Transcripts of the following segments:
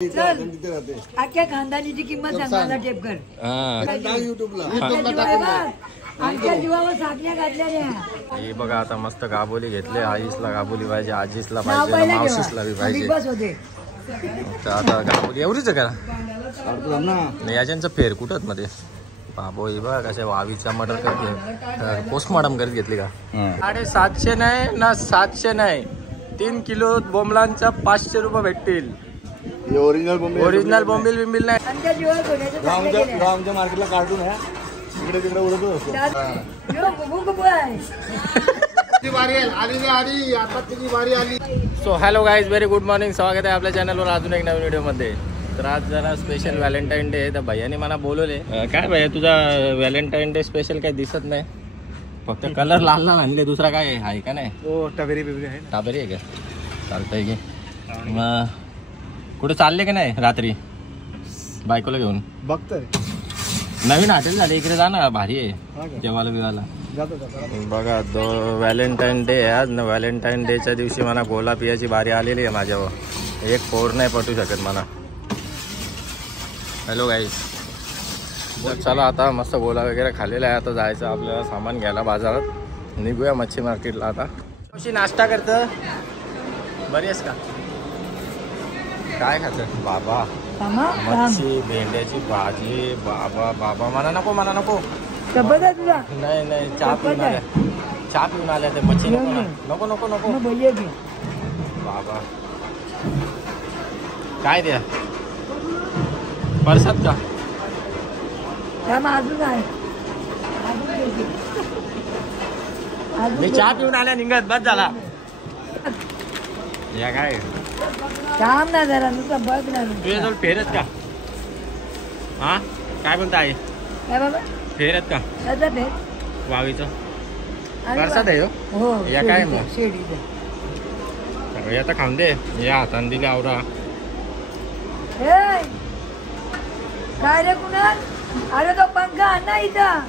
अख्ख्या खानदानीची किंमत सांग मला टेप कर आमच्या जीवावर साखण्या घातल्या. हे बघा आता मस्त गाबोली घेतले. आईसला गाबोली पाहिजे, आजीसला पाहिजे, मावशीसला बी पाहिजे. आता गाबोली एवढीच का नाही याच्यांचं फेर कुठं मध्ये बाबो हे बघा कशा वावीचा मर्डर करते. पोस्टमॉर्टम करत घेतली का 750 नाही ना 700 नाही 3 किलो बोंबलांचा 500 रुपये भेटतील. ओरिजिनल बोंबील बिंबिल नाही. आमच्या मार्केटला कार्टून आहे इकडे तिकडे उडत असतो. So hello guys very good morning. स्वागत आहे आपल्या चॅनलवर अजून एक नवीन व्हिडिओमध्ये. तर आज जरा स्पेशल व्हॅलेंटाईन डे आहे. तर भैयाने मला बोलवले. काय भैया तुझा व्हॅलेंटाईन डे स्पेशल काही दिसत नाही. फक्त कलर लाल लाल आणले, दुसरा काय आहे का नाही? हो टाबेरी बिबेरी आहे. टाबेरी आहे का? चालतंय की मग कुठे चालले का नाही रात्री बायकोला घेऊन? बघतोय नवीन हॉटेल झाले इकडे जा ना, भारी आहे जेवायला बिवायला. बघा व्हॅलेंटाईन डे आहे आज ना. व्हॅलेंटाईन डेच्या दिवशी मला गोला पियाची बारी आलेली आहे माझ्यावर. एक पोर नाही पटू शकत मला. हॅलो गाईज, तर चला आता मस्त गोला वगैरे खाल्लेला आहे. आता जायचं आपल्याला सामान घ्यायला बाजारात. निघूया मच्छी मार्केटला. आता कशी नाश्ता करतं? बरी आहेस का? काय खातं बाबा? मच्छी भेंड्याची भाजी. बाबा बाबा मला नको, मला नको. नाही नाही चहा पिऊन आल्या, चहा पिऊन आल्या. ते मच्छी नको नको नको नको बाबा. काय द्या परसाद का? मी चहा पिऊन आल्या निघत बस झाला. या काय काम ना जरा नुसतं बघ ना. तुझ्याजवळ फेरत का? हा काय म्हणता आहे? काय बाबा फेरत का? त्याचा फेर वावीचं परसाद आहे हो. या काय मग आता खाऊन दे. या हाताने दिले आवरा. काय रे कुणाल? अरे तो पंखा आण ना इथं.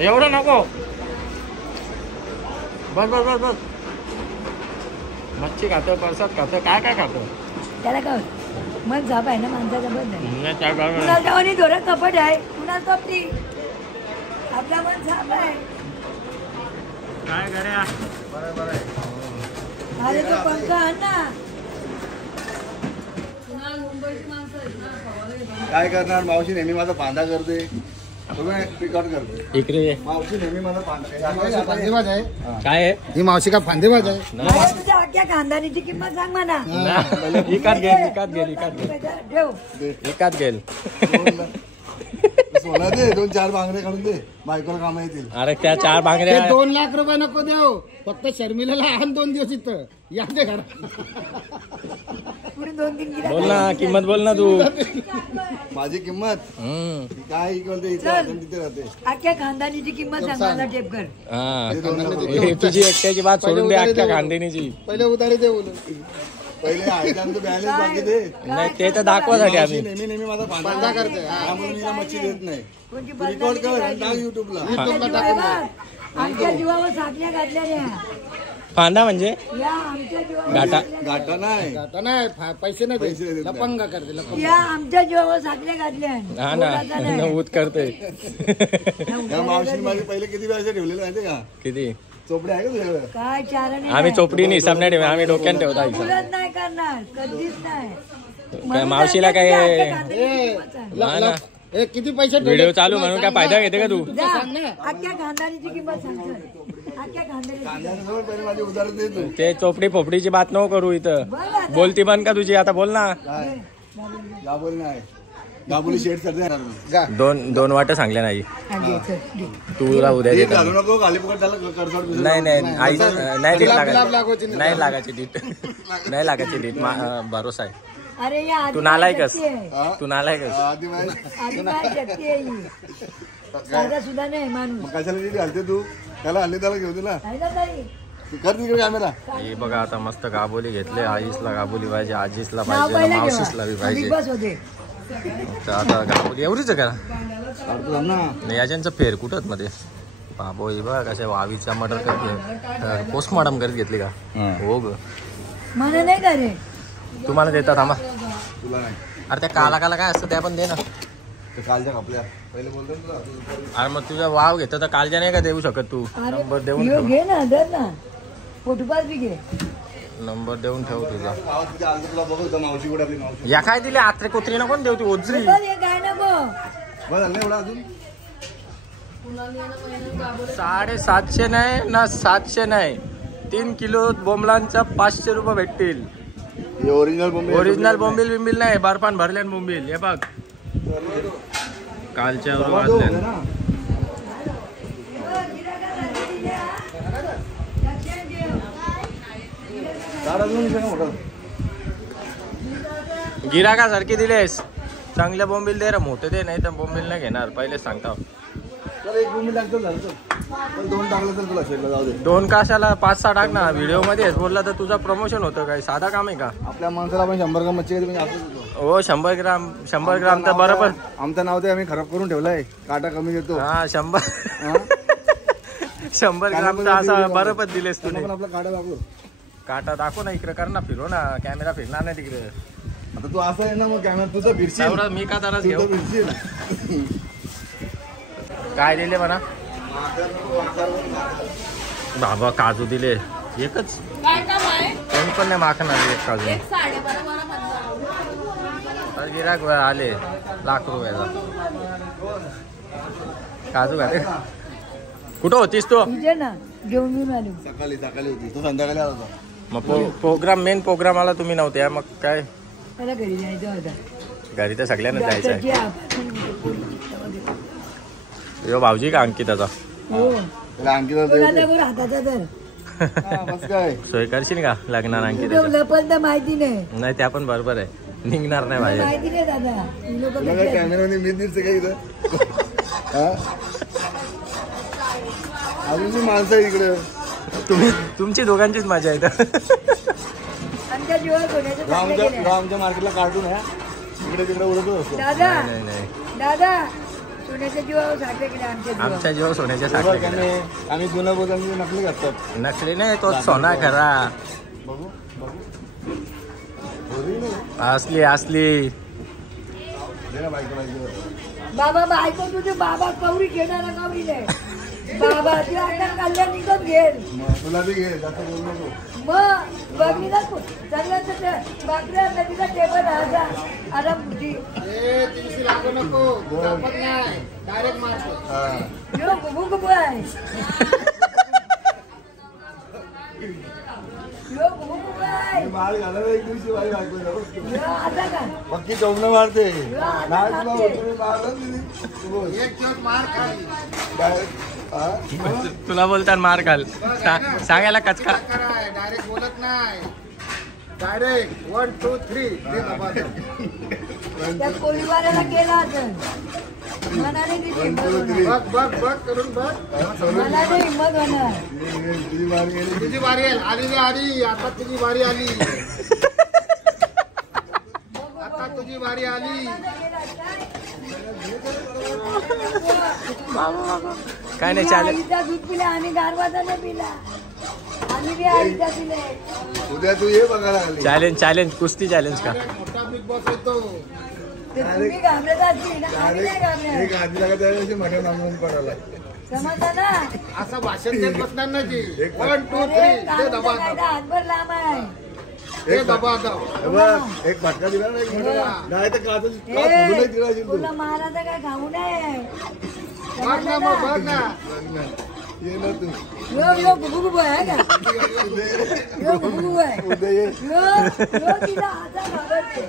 एवढं नको. बस बस बस बस. मच्छी खातं, परसाद खातं, काय काय खातं? त्याला काय मन झाप आहे ना माणसाचा. बंद काय कुणाल धोरण कपट आहे. कुणाल कपटी आपला मन झाप आहे. करूया? बरोबर आहे. अरे तो पंखा आण ना. काय करणार? मावशी नेहमी माझा फांदा करते, पिकआउट करते. इकडे मावशी नेहमी माझा फांदेबाज आहे. काय आहे ही मावशी का फांदेबाज आहे? तुझ्या अख्ख्या खानदानीची किंमत सांग म्हणा. एकात घेल एकात घेल एकात घेल ठेव एकात घेल. सोना दे, 2-4 बांगडे काढून दे, बायकोला कामा येतील. अरे त्या 4 बांगड्या 2 लाख रुपये नको देऊ. फक्त शर्मिला आण 2 दिवस इथं या दे घर. पुढे 2-3 गिरा. बोल ना किंमत बोल ना तू. माझी किंमत काय तिथे राहते. अख्ख्या खानदानीची किंमत सांग मला टेप कर. हा तुझी एकट्याची बात सोडून दे. अख्ख्या खानदेनीची पहिले उधारी दे. पहिले बॅलन्स बाकी दे. नाही ते तर दाखवासाठी आम्ही नेहमी माझा फांदा करते. त्यामुळे मी मच्छी देत नाही. रेकॉर्ड कर आणि टाक युट्यूबला. आमच्या जीवावर साखण्या घातल्या. फांदा म्हणजे या आमच्या जीवावर गाठा. गाठा नाही, आता नाही पैसे नाही पैसे देत लपंगा करते लपंगा. या आमच्या जीवावर साखण्या घातल्या. हा ना नव्वद करते. त्या मावशीने माझे पहिले किती पैसे ठेवलेले माहिती का? किती चोपडे आहे का तुझ्याकडे? काय चारण आम्ही चोपडी नाही हिसाब नाही ठेवत. आम्ही डोक्यात ठेवता हिसाब. नाही करणार कधीच नाही. काय मावशीला काय म्हणून ए किती पैसे व्हिडिओ चालू म्हणून काय फायदा घेते का तू? अख्ख्या खानदानीची किंमत सांग. अख्ख्या खानदानीची कांद्यासोबत पहिले माझी उदाहरण दे तू. ते चोपडी फोपडीची बात नको करू इथं. बोलती बंद का तुझी? आता बोल ना. काय गाबोली नाही, गाबोली शेड करते. दोन वाटे सांगले नाही तुला उद्या देत. घालू नको, खाली फुकट झालं करतो. नाही नाही आई नाही डीट लागायची. नाही लागायची डीट. नाही लागायची डीट. भरोसा आहे. अरे या तू नालायकस. तू नालायकस. आधी माहिती शक्ती आहे ही. साधा सुद्धा नाही माणूस. कशाला घालते तू? त्याला हल्ली त्याला घेऊ दिला आहे ना ताई? कर तिकडे कॅमेरा. हे बघा आता मस्त गाबोली घेतले. आईसला गाबोली पाहिजे, आजीसला पाहिजे, मावशीसला बी पाहिजे. बस होते. तर आता गाबोली एवढीच का ना याच्यांचं फेर कुठं मध्ये बाबो हे बघा कशा वावीचा मर्डर करते. पोस्टमॉर्टम करत घेतली का? हो ग मला नाही का रे तुम्हाला देतात थांबा. तुला नाही अरे त्या काला काला काय असतं त्या पण दे ना. ते कालच्या आपल्या पहिले बोलतो ना तुला. अरे मग तुझा वाव घेतो तर कालच्या नाही का देऊ शकत तू. नंबर देऊन यो ठेव. घे ना दर ना फोटोपास बी घे. नंबर देऊन ठेव तुझा. गावात तिथे आलं तुला बघू होतं मावशी कुठे आपली मावशी. या काय दिले आत्रे कोत्री ना कोण देऊ ती ओजरी. बस हे काय ना गो. बरं झालं नाही एवढा अजून. 750 नाही ना 700 नाही. 3 किलो बोंबलांचा 500 रुपये भेटतील. हे ओरिजिनल बोंबील. ओरिजिनल बोंबील बिंबील नाही बर्फान भरल्यान बोंबील. हे बघ कालच्या समाज होते वाजल्यान. ना. चार अजून इथे ना मोठं. गिराकासारखी दिलेस. चांगल्या बोंबील दे रे मोठे दे नाही तर बोंबील नाही घेणार पहिलेच सांगता. चल एक बोंबील टाकतो झालं तर. पण 2 टाकलं तर तुला शेडला जाऊ दे. 2 काशाला 5-6 टाक ना. व्हिडिओ मध्ये बोलला तर तुझं प्रमोशन होतं काय. साधा काम आहे का. आपल्या माणसाला आपण 100 ग्राम मच्छी म्हणजे असंच होतो. हो 100 ग्राम तर बरोबर. आमचं नाव ते आम्ही खराब करून ठेवलंय. काटा कमी घेतो. हा 100 हा? 100 ग्राम तर असं बरोबर दिलेस त्यांना तुने. पण आपला काटा दाखव. काटा दाखव ना इकडे कर ना. फिरो ना कॅमेरा फिरणार नाही तिकडे. आता तू असं आहे ना मग कॅमेरा तुझं फिरशील. तेवढं मी का तरच तू घेऊ. तर फिरशील. काय दिले म्हणा बाबा. काजू दिले एकच. कोणी पण नाही मागणार एक काजू. गिराक आले लाख रुपयाचा काजू घाले. कुठं होतीस तू. तुझे ना घेऊन येऊन आलो. सकाळी होती तू संध्याकाळी आला होता. मग प्रोग्राम मेन प्रोग्रामाला तुम्ही नव्हते मग काय. मला घरी जायचं होता. घरी तर सगळ्यांना जायचं आहे. डॉक्टरची आपण- यो भाऊजी का अंकिताचा. हो त्याला अंकिता कोणाला बरं हाताचा तर बस काय सोय करशील का लग्नात कुठं अंकिताच्या. लपल तर माहिती नाही. नाही त्या पण बरोबर आहे. निघणार नाही मला बाहेर. माहिती नाही दादा. ही लोकं तुला काय कशी आहेत? कॅमेराने मी दिसते का इथं. हा? अजून जी माणसं आहे इकडे. तुमची दोघांचीच मजा आहे. आमच्या जीवावर कोणाचं चांगलं केलंय. आमच्या मार्केटला कार्टून आहे. इकडे तिकडे उडतच असतो. दादा नाही नाही दादा सोन्याच्या जीवावर साठले गेले आमच्या जीवावर. आमच्या जीवा सोन्याच्या बघ, साखरे गेल्या. आम्ही जुनं बोलतो आम्ही नकली घालतात. नकली नाही तो सोना खरा. बघू Original. असली असली. दे ना बायकोला इकडे. बाबा बायको तुझे बाबा कवरी घेणारा कवरी नाही. बाबा तू आता कल्याण निघून घेल. मग तुला बी घे जास्त बोलू नको. मग बघीला सगळ्यांचं बाकऱ्या नदीचा टेबल असा आराम बुद्धी. लागू नको दापत नाही डायरेक्ट मारतो. हा. यो गुबू आहे. यो गुबू आहे. माल घालायला एक दिवशी बाई बायकोला बघ. यो आता का पक्की टोमणं मारते. आता नाही तुला मारते. तुम्ही मारलं नाही. तू बोल. एक दिवस मार खाली Direct. हा? तुला बोलतात मार घाल. सांगायला कचका. डायरेक्ट बोलत नाही. डायरेक्ट 1 2 3 त्या कोळीवाल्याला केला असेल. मनाने किती हिंमत होणार. बघ करून बघ. मनाने हिंमत होणार. तुझी मार गेली. तुझी बारी आली आता तुझी बारी आली. आता तुझी बारी आली. काय नाही चालेल. आईचा दूध पिला आम्ही गारवाचा नाही पिला. आम्ही बी आईचा पिले. उद्या तू ये बघायला लागली. चॅलेंज कुस्ती चॅलेंज का. मोठा बिग बॉस येतो. ते तुम्ही घाबरत असतील ना, आम्ही नाही घाबरत. एक आधी लागत त्यावेळेस मटण आणून पडायला. समजलं ना. असं भाषण देत बसणार नाही की 1 2 अरे 3 ते कानूनचा दबा कायदा हातभर लांब आहे. ते दबा दाव. हे बघ, एक फटका दिला ना एक मटण. नाही तर का फोडून नाही दिला असेल तू. तुला महाराजा काय खाऊ नये. बघ ना मग बघ ना. बघ ना. ये ना तू. यो गुबू गुबू आहे का. यो गुबू गुबू आहे. उद्या ये. यो तिला हाता घाबरते.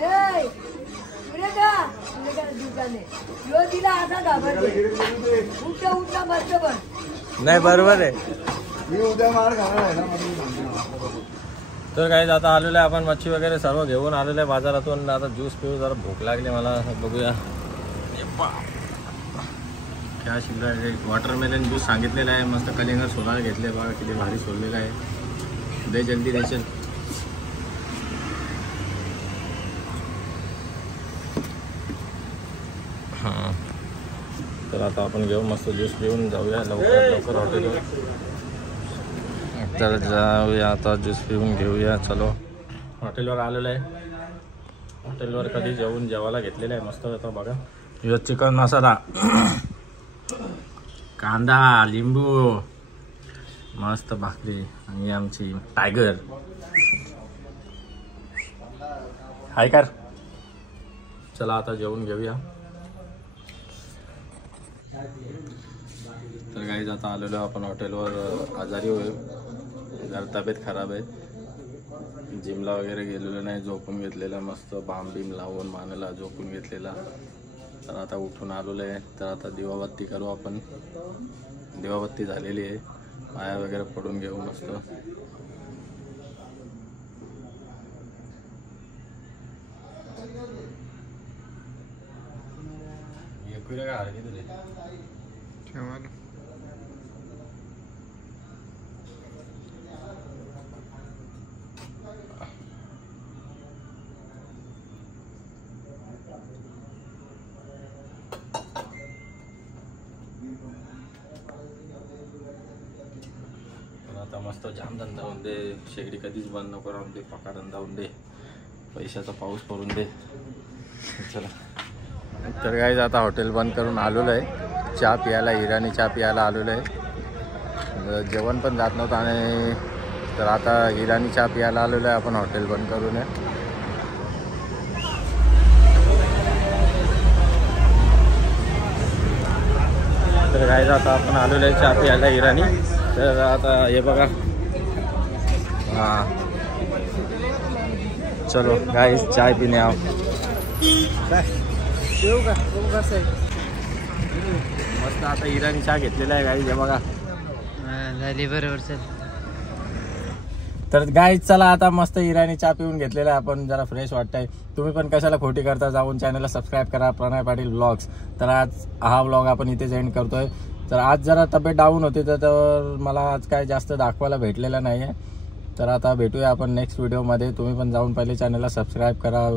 ए, सुरेखा दुकाने. यो तिला हाता घाबरते. उठला मस्त बस. नाही बरोबर आहे. मी उद्या मार खाणार आहे ना म्हणून सांगतो. तर काय आता आलेलं आहे आपण मच्छी वगैरे सर्व घेऊन आलेलं आहे बाजारातून. आता ज्यूस पिऊ जरा भूक लागली मला. बघूया काय शिकलं. वॉटरमेलन ज्यूस सांगितलेलं आहे. मस्त कलिंगड सोलायला घेतले बघा किती भारी सोललेलं आहे. दे जल्दी देशील. हां तर आता आपण घेऊ मस्त ज्यूस पिऊन जाऊया लवकर हॉटेलवर. तर जाऊया आता, ज्यूस पिऊन घेऊया. चलो, हॉटेलवर आलेलं आहे. हॉटेलवर कधी जेवायला घेतलेलं आहे. मस्त होतं बघा. यो चिकन मसाला, कांदा, लिंबू, मस्त भाकरी आणि आमची टायगर हाय कर. चला आता जेवून घेऊया. तर काही आता आलेलो आपण हॉटेलवर. आजारी होईल, जरा तब्येत खराब आहे. जिमला वगैरे गेलेलो नाही, झोपून घेतलेला. मस्त बाम बीम लावून मानेला झोपून घेतलेला. तर आता उठून आलेलो आहे. तर आता दिवाबत्ती करू आपण. दिवाबत्ती झालेली आहे. पाया वगैरे पडून घेऊ मस्त. आता मस्त जाम धंदा होऊन दे. शेगडी कधीच बंद नको राहून दे. पका धंदा होऊन दे. पैशाचा पाऊस पडून दे. चला, तर काय आता हॉटेल बंद करून आलेलो आहे. चहा प्यायला, इराणी चहा प्यायला आलेलो आहे. जेवण पण जात नव्हतं आणि तर आता इराणी चहा प्यायला आलेलो आहे आपण हॉटेल बंद करून. तर काय आता आपण आलेलो आहे चहा प्यायला इराणी. तर आता हे बघा. हां, चलो गाइस, चाय पीने आओ. मस्त आता इराणी चहा घेतलेला आहे गाईज. हे बघा. बरोबर सर. तर गाईज चला आता मस्त इराणी चहा पिऊन घेतलेला आहे आपण. जरा फ्रेश वाटतंय. तुम्ही पण कशाला खोटी करता, जाऊन चॅनलला सबस्क्राईब करा, प्रणय पाटील ब्लॉग्स. तर आज हा ब्लॉग आपण इथेच एंड करतोय. तर आज जरा तब्येत डाऊन होती, तर मला आज काय जास्त दाखवायला भेटलेलं नाही आहे. तर आता भेटूया आपण नेक्स्ट व्हिडिओमध्ये. तुम्ही पण जाऊन पहिले चॅनलला सबस्क्राईब करा,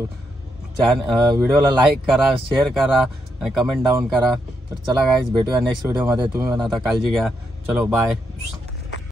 व्हिडिओला लाईक करा, शेअर करा आणि कमेंट डाऊन करा. तर चला गाईज, भेटूया नेक्स्ट व्हिडिओमध्ये. तुम्ही पण आता काळजी घ्या. चलो, बाय.